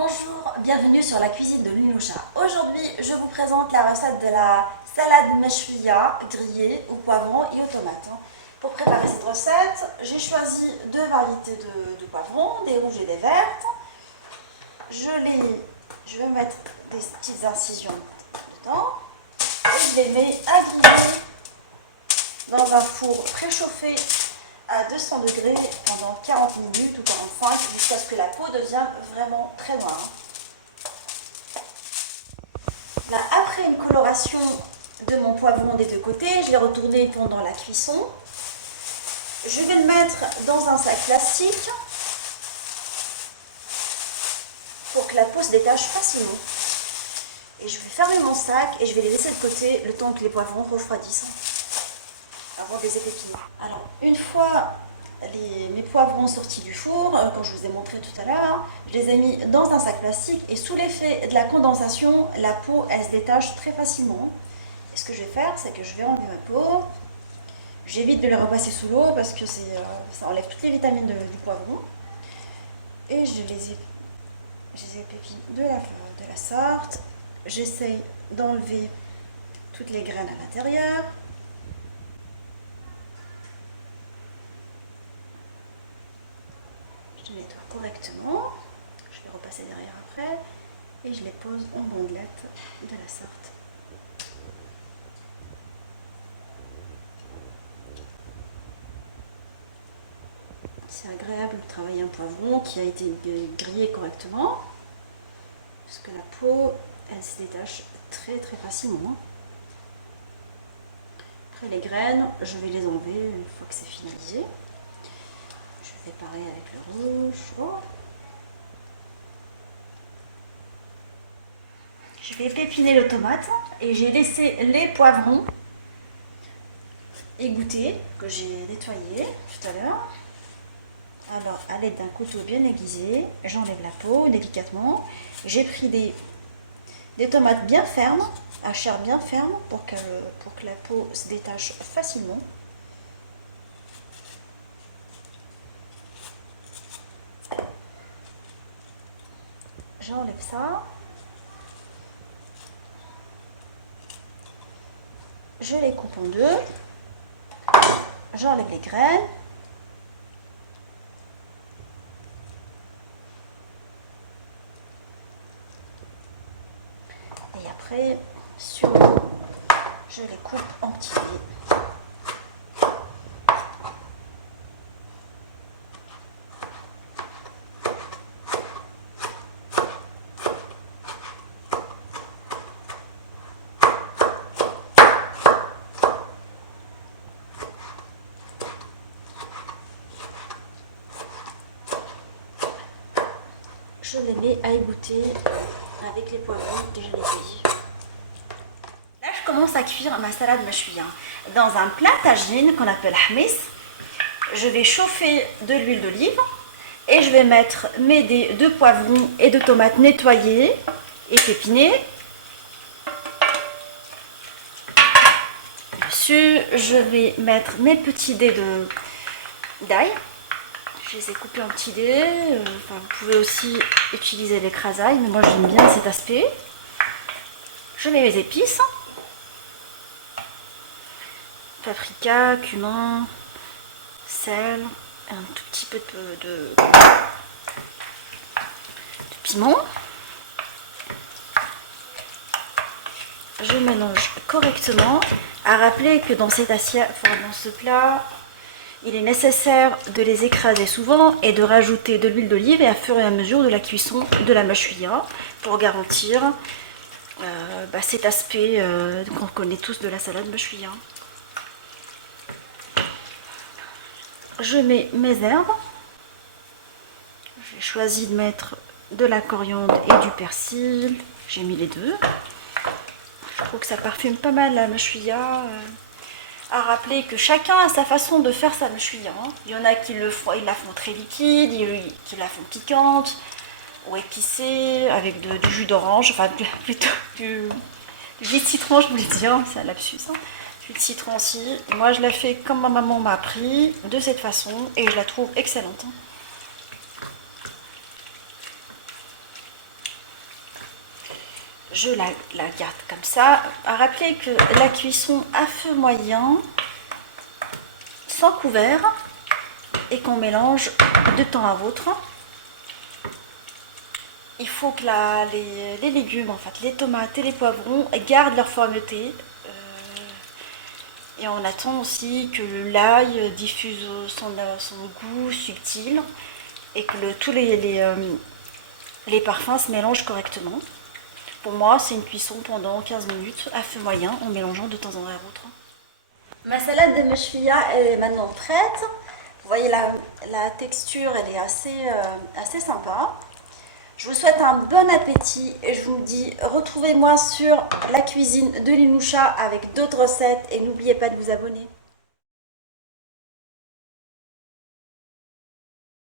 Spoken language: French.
Bonjour, bienvenue sur la cuisine de Lunoucha. Aujourd'hui, je vous présente la recette de la salade meshwiya grillée au poivron et aux tomates. Pour préparer cette recette, j'ai choisi deux variétés de poivrons, des rouges et des vertes. Je vais mettre des petites incisions dedans et je les mets à griller dans un four préchauffé à 200 degrés pendant 40 minutes ou 45 jusqu'à ce que la peau devienne vraiment très noire. Là, après une coloration de mon poivron des deux côtés, je l'ai retourné pendant la cuisson. Je vais le mettre dans un sac plastique pour que la peau se détache facilement. Et je vais fermer mon sac et je vais les laisser de côté le temps que les poivrons refroidissent avant de les épépiner. Alors, une fois mes poivrons sortis du four, comme je vous ai montré tout à l'heure, je les ai mis dans un sac plastique et sous l'effet de la condensation, la peau, elle se détache très facilement. Et ce que je vais faire, c'est que je vais enlever ma peau. J'évite de les repasser sous l'eau parce que ça enlève toutes les vitamines du poivron. Et je les épépine de la sorte. J'essaye d'enlever toutes les graines à l'intérieur. Je les nettoie correctement, je vais repasser derrière après et je les pose en bandelettes de la sorte. C'est agréable de travailler un poivron qui a été grillé correctement parce que la peau elle se détache très facilement. Après les graines, je vais les enlever une fois que c'est finalisé. Je fais pareil avec le rouge. Oh. Je vais pépiner le tomate et j'ai laissé les poivrons égouttés que j'ai nettoyés tout à l'heure. Alors, à l'aide d'un couteau bien aiguisé, j'enlève la peau délicatement. J'ai pris des tomates bien fermes, à chair bien ferme, pour que la peau se détache facilement. J'enlève ça. Je les coupe en deux. J'enlève les graines. Et après, je les coupe en petits dés. Je les mets à égoutter avec les poivrons déjà nettoyés. Là, je commence à cuire ma salade meshwiya. Dans un plat tagine qu'on appelle hmis, je vais chauffer de l'huile d'olive et je vais mettre mes dés de poivrons et de tomates nettoyés et pépinés. Dessus, je vais mettre mes petits dés d'ail. Je les ai coupés en petits dés. Vous pouvez aussi utiliser l'écrasaille, mais moi j'aime bien cet aspect. Je mets mes épices. Paprika, cumin, sel, un tout petit peu de piment. Je mélange correctement. À rappeler que dans cette assiette, dans ce plat, il est nécessaire de les écraser souvent et de rajouter de l'huile d'olive et à fur et à mesure de la cuisson de la meshwiya pour garantir cet aspect qu'on connaît tous de la salade meshwiya. Je mets mes herbes. J'ai choisi de mettre de la coriandre et du persil. J'ai mis les deux. Je trouve que ça parfume pas mal la meshwiya. À rappeler que chacun a sa façon de faire sa meshwiya. Il y en a qui la font très liquide, qui la font piquante ou épicée avec du jus d'orange, enfin plutôt du jus de citron, je voulais dire, c'est un lapsus. Jus de citron aussi. Moi je la fais comme ma maman m'a appris, de cette façon, et je la trouve excellente. je la garde comme ça. À rappeler que la cuisson à feu moyen, sans couvert, et qu'on mélange de temps à autre. Il faut que les légumes, en fait, les tomates et les poivrons gardent leur fermeté. Et on attend aussi que l'ail diffuse son goût subtil et que tous les parfums se mélangent correctement. Pour moi, c'est une cuisson pendant 15 minutes à feu moyen en mélangeant de temps à autre. Ma salade de mechvia est maintenant prête. Vous voyez la texture, elle est assez sympa. Je vous souhaite un bon appétit et je vous dis retrouvez-moi sur la cuisine de Linoucha avec d'autres recettes et n'oubliez pas de vous abonner.